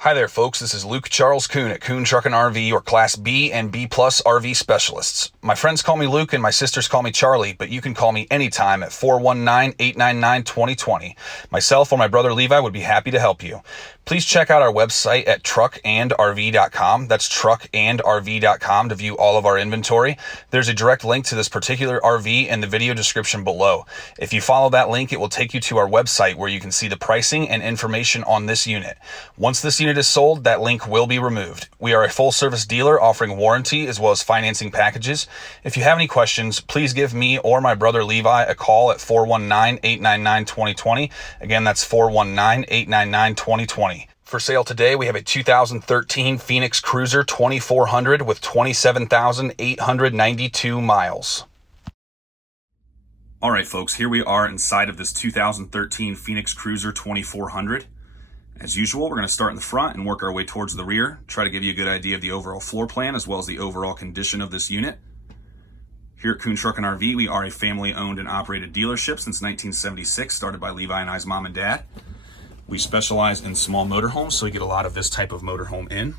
Hi there, folks. This is Luke Charles Kuhn at Kuhn Truck and RV, your Class B and B Plus RV specialists. My friends call me Luke and my sisters call me Charlie, but you can call me anytime at 419-899-2020. Myself or my brother Levi would be happy to help you. Please check out our website at truckandrv.com. That's truckandrv.com to view all of our inventory. There's a direct link to this particular RV in the video description below. If you follow that link, it will take you to our website where you can see the pricing and information on this unit. Once this unit is sold, that link will be removed. We are a full-service dealer offering warranty as well as financing packages. If you have any questions, please give me or my brother Levi a call at 419-899-2020. Again, that's 419-899-2020. For sale today, we have a 2013 Phoenix Cruiser 2400 with 27,892 miles. All right, folks, here we are inside of this 2013 Phoenix Cruiser 2400. As usual, we're going to start in the front and work our way towards the rear, try to give you a good idea of the overall floor plan as well as the overall condition of this unit. Here at Kuhn Truck and RV, we are a family-owned and operated dealership since 1976, started by Levi and I's mom and dad. We specialize in small motorhomes, so we get a lot of this type of motorhome in.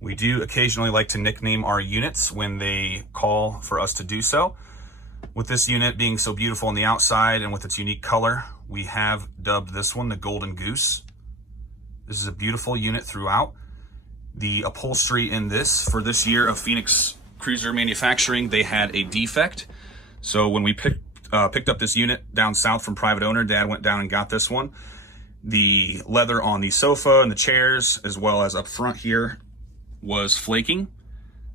We do occasionally like to nickname our units when they call for us to do so. With this unit being so beautiful on the outside and with its unique color, we have dubbed this one the Golden Goose. This is a beautiful unit throughout. The upholstery in this, for this year of Phoenix Cruiser manufacturing, they had a defect. So when we picked up this unit down south from private owner, Dad went down and got this one. The leather on the sofa and the chairs, as well as up front here, was flaking.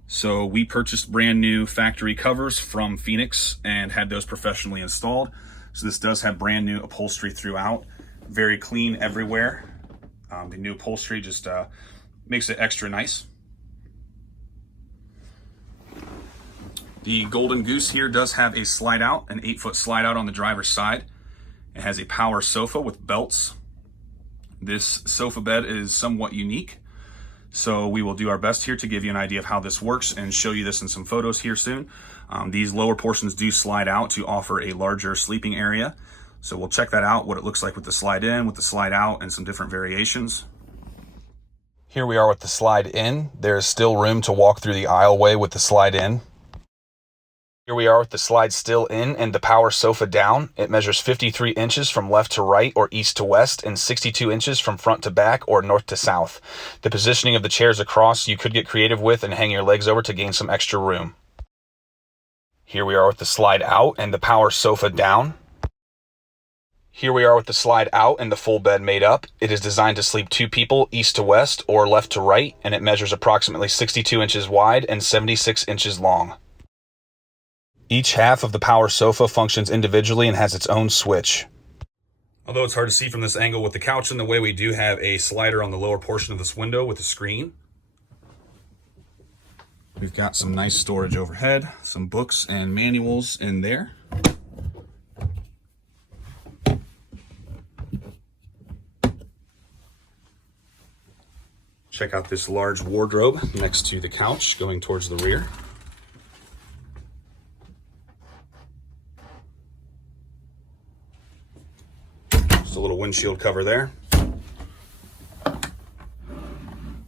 So we purchased brand new factory covers from Phoenix and had those professionally installed. So this does have brand new upholstery throughout, very clean everywhere. The new upholstery just makes it extra nice. The Golden Goose here does have a slide out, an 8-foot slide out on the driver's side. It has a power sofa with belts. This sofa bed is somewhat unique, so we will do our best here to give you an idea of how this works and show you this in some photos here soon. These lower portions do slide out to offer a larger sleeping area. So we'll check that out, what it looks like with the slide in, with the slide out, and some different variations. Here we are with the slide in. There is still room to walk through the aisleway with the slide in. Here we are with the slide still in and the power sofa down. It measures 53 inches from left to right or east to west and 62 inches from front to back or north to south. The positioning of the chairs across you could get creative with and hang your legs over to gain some extra room. Here we are with the slide out and the power sofa down. Here we are with the slide out and the full bed made up. It is designed to sleep 2 people east to west or left to right, and it measures approximately 62 inches wide and 76 inches long. Each half of the power sofa functions individually and has its own switch. Although it's hard to see from this angle with the couch in the way, we do have a slider on the lower portion of this window with a screen. We've got some nice storage overhead, some books and manuals in there. Check out this large wardrobe next to the couch going towards the rear. Just a little windshield cover there.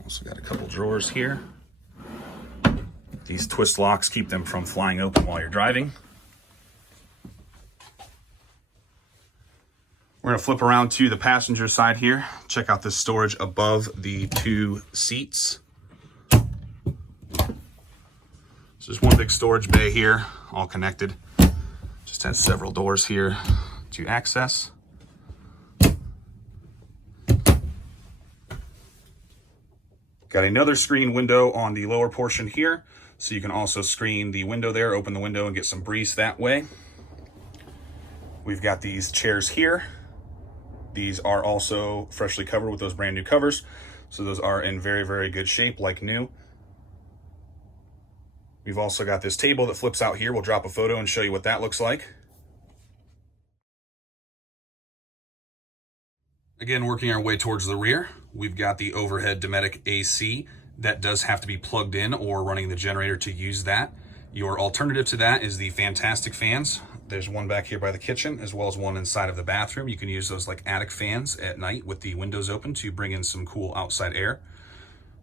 Also got a couple drawers here. These twist locks keep them from flying open while you're driving. We're going to flip around to the passenger side here. Check out this storage above the 2 seats. So there's one big storage bay here, all connected. Just has several doors here to access. Got another screen window on the lower portion here, so you can also screen the window there, open the window and get some breeze that way. We've got these chairs here. These are also freshly covered with those brand new covers, so those are in very, very good shape, like new. We've also got this table that flips out here. We'll drop a photo and show you what that looks like. Again, working our way towards the rear, we've got the overhead Dometic AC that does have to be plugged in or running the generator to use that. Your alternative to that is the fantastic fans. There's one back here by the kitchen, as well as one inside of the bathroom. You can use those like attic fans at night with the windows open to bring in some cool outside air.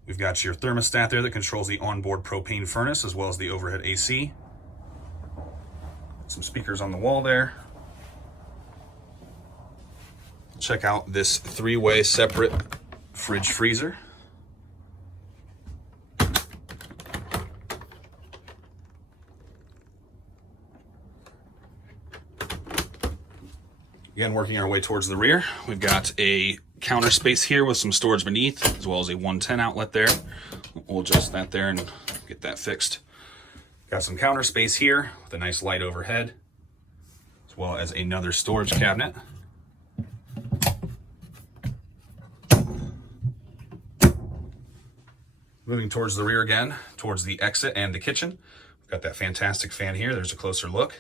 We've got your thermostat there that controls the onboard propane furnace, as well as the overhead AC. Some speakers on the wall there. Check out this 3-way separate fridge freezer. Again, working our way towards the rear, we've got a counter space here with some storage beneath, as well as a 110 outlet there. We'll adjust that there and get that fixed. Got some counter space here with a nice light overhead, as well as another storage cabinet. Moving towards the rear again, towards the exit and the kitchen. We've got that fantastic fan here. There's a closer look.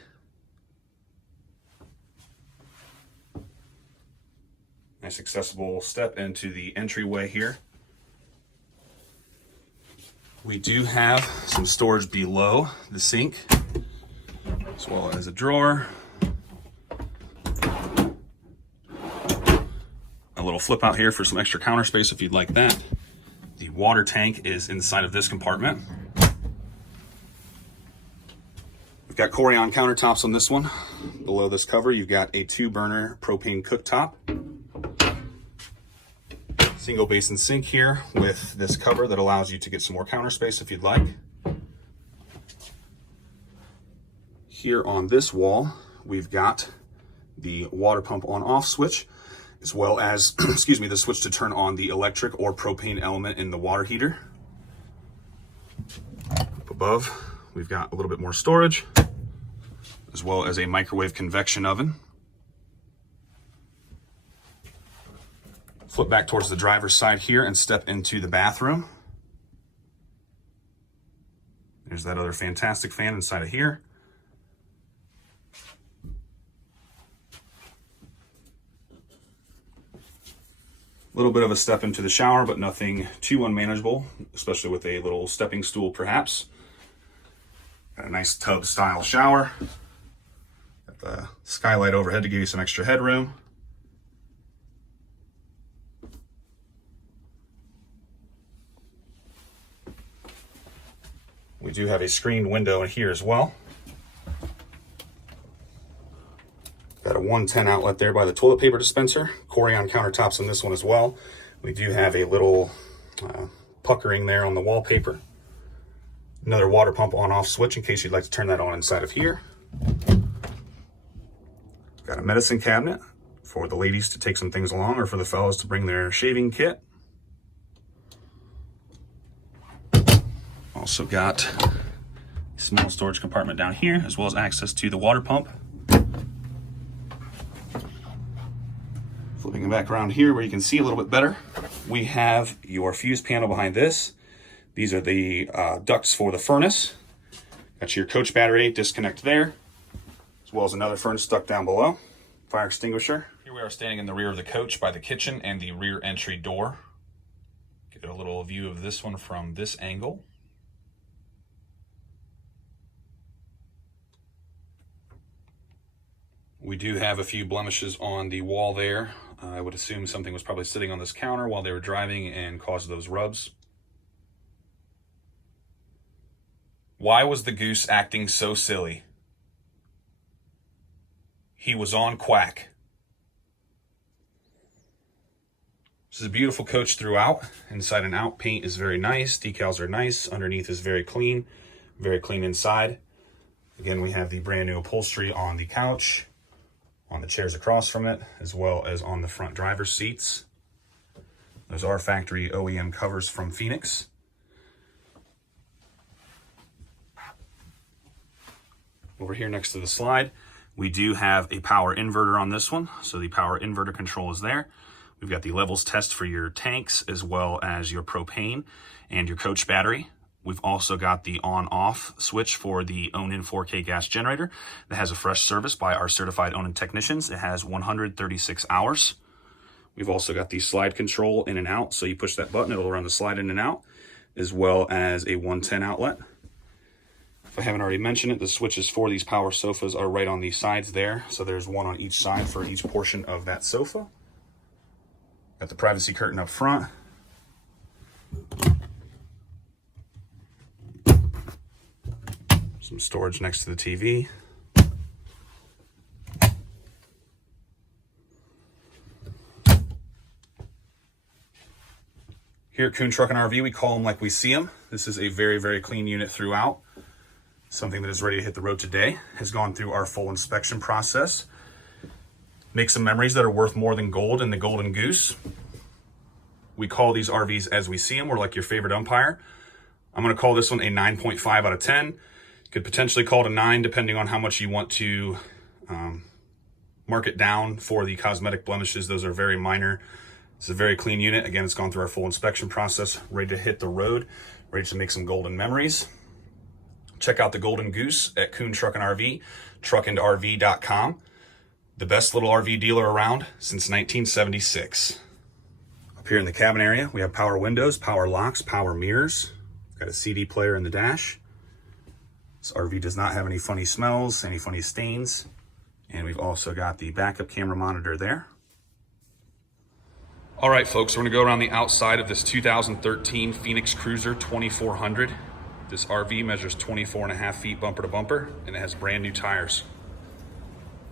Nice accessible step into the entryway here. We do have some storage below the sink, as well as a drawer. A little flip out here for some extra counter space if you'd like that. The water tank is inside of this compartment. We've got Corian countertops on this one. Below this cover, you've got a 2-burner propane cooktop. Single basin sink here with this cover that allows you to get some more counter space if you'd like. Here on this wall, we've got the water pump on-off switch, as well as, excuse me, the switch to turn on the electric or propane element in the water heater. Up above, we've got a little bit more storage, as well as a microwave convection oven. Flip back towards the driver's side here and step into the bathroom. There's that other fantastic fan inside of here. A little bit of a step into the shower, but nothing too unmanageable, especially with a little stepping stool perhaps. Got a nice tub style shower. Got the skylight overhead to give you some extra headroom. We do have a screened window in here as well. Got a 110 outlet there by the toilet paper dispenser. Corian countertops on this one as well. We do have a little puckering there on the wallpaper. Another water pump on-off switch in case you'd like to turn that on inside of here. Got a medicine cabinet for the ladies to take some things along, or for the fellas to bring their shaving kit. Also got a small storage compartment down here, as well as access to the water pump. Flipping it back around here where you can see a little bit better, we have your fuse panel behind this. These are the ducts for the furnace. Got your coach battery disconnect there, as well as another furnace duct down below. Fire extinguisher. Here we are standing in the rear of the coach by the kitchen and the rear entry door. Get a little view of this one from this angle. We do have a few blemishes on the wall there. I would assume something was probably sitting on this counter while they were driving and caused those rubs. Why was the goose acting so silly? He was on quack. This is a beautiful coach throughout. Inside and out, paint is very nice. Decals are nice. Underneath is very clean inside. Again, we have the brand new upholstery on the couch, on the chairs across from it, as well as on the front driver's seats. Those are factory OEM covers from Phoenix. Over here next to the slide, we do have a power inverter on this one. So the power inverter control is there. We've got the levels test for your tanks, as well as your propane and your coach battery. We've also got the on-off switch for the Onan 4K gas generator that has a fresh service by our certified Onan technicians. It has 136 hours. We've also got the slide control in and out. So you push that button, it'll run the slide in and out, as well as a 110 outlet. If I haven't already mentioned it, the switches for these power sofas are right on the sides there. So there's one on each side for each portion of that sofa. Got the privacy curtain up front. Some storage next to the TV. Here at Kuhn Truck and RV, we call them like we see them. This is a very, very clean unit throughout. Something that is ready to hit the road today. Has gone through our full inspection process. Make some memories that are worth more than gold in the Golden Goose. We call these RVs as we see them. We're like your favorite umpire. I'm gonna call this one a 9.5 out of 10. Could potentially call it a 9 depending on how much you want to mark it down for the cosmetic blemishes. Those are very minor. It's a very clean unit. Again, it's gone through our full inspection process, ready to hit the road, ready to make some golden memories. Check out the Golden Goose at Kuhn Truck and RV, truckandrv.com. The best little RV dealer around since 1976. Up here in the cabin area, we have power windows, power locks, power mirrors. We've got a CD player in the dash. This RV does not have any funny smells, any funny stains. And we've also got the backup camera monitor there. All right, folks, we're gonna go around the outside of this 2013 Phoenix Cruiser 2400. This RV measures 24.5 feet bumper to bumper, and it has brand new tires.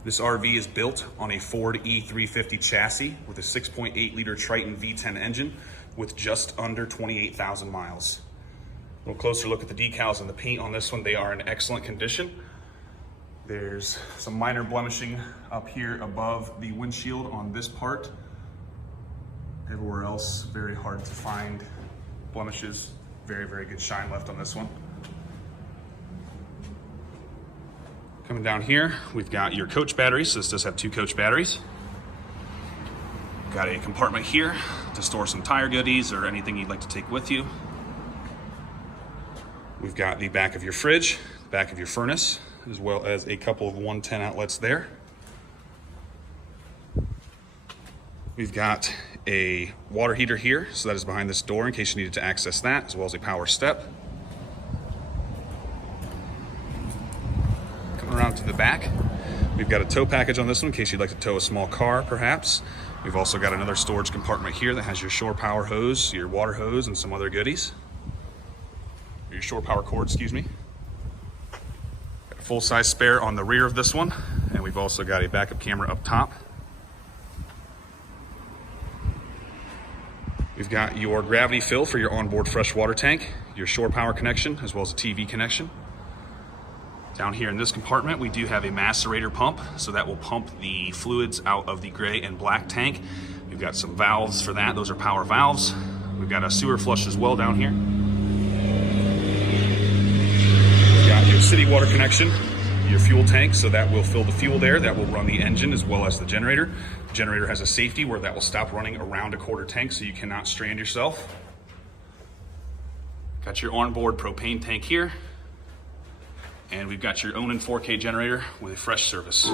This RV is built on a Ford E350 chassis with a 6.8 liter Triton V10 engine with just under 28,000 miles. A little closer look at the decals and the paint on this one. They are in excellent condition. There's some minor blemishing up here above the windshield on this part. Everywhere else, very hard to find blemishes. Very, very good shine left on this one. Coming down here, we've got your coach batteries. So this does have 2 coach batteries. Got a compartment here to store some tire goodies or anything you'd like to take with you. We've got the back of your fridge, back of your furnace, as well as a couple of 110 outlets there. We've got a water heater here, so that is behind this door in case you needed to access that, as well as a power step. Coming around to the back, we've got a tow package on this one in case you'd like to tow a small car, perhaps. We've also got another storage compartment here that has your shore power hose, your water hose, and some other goodies. Your shore power cord, excuse me. Got a full-size spare on the rear of this one, and we've also got a backup camera up top. We've got your gravity fill for your onboard freshwater tank, your shore power connection, as well as a TV connection. Down here in this compartment, we do have a macerator pump, so that will pump the fluids out of the gray and black tank. We've got some valves for that. Those are power valves. We've got a sewer flush as well down here. We've got your city water connection, your fuel tank, so that will fill the fuel there. That will run the engine as well as the generator. The generator has a safety where that will stop running around a quarter tank so you cannot strand yourself. Got your onboard propane tank here. And we've got your Onan 4K generator with a fresh service.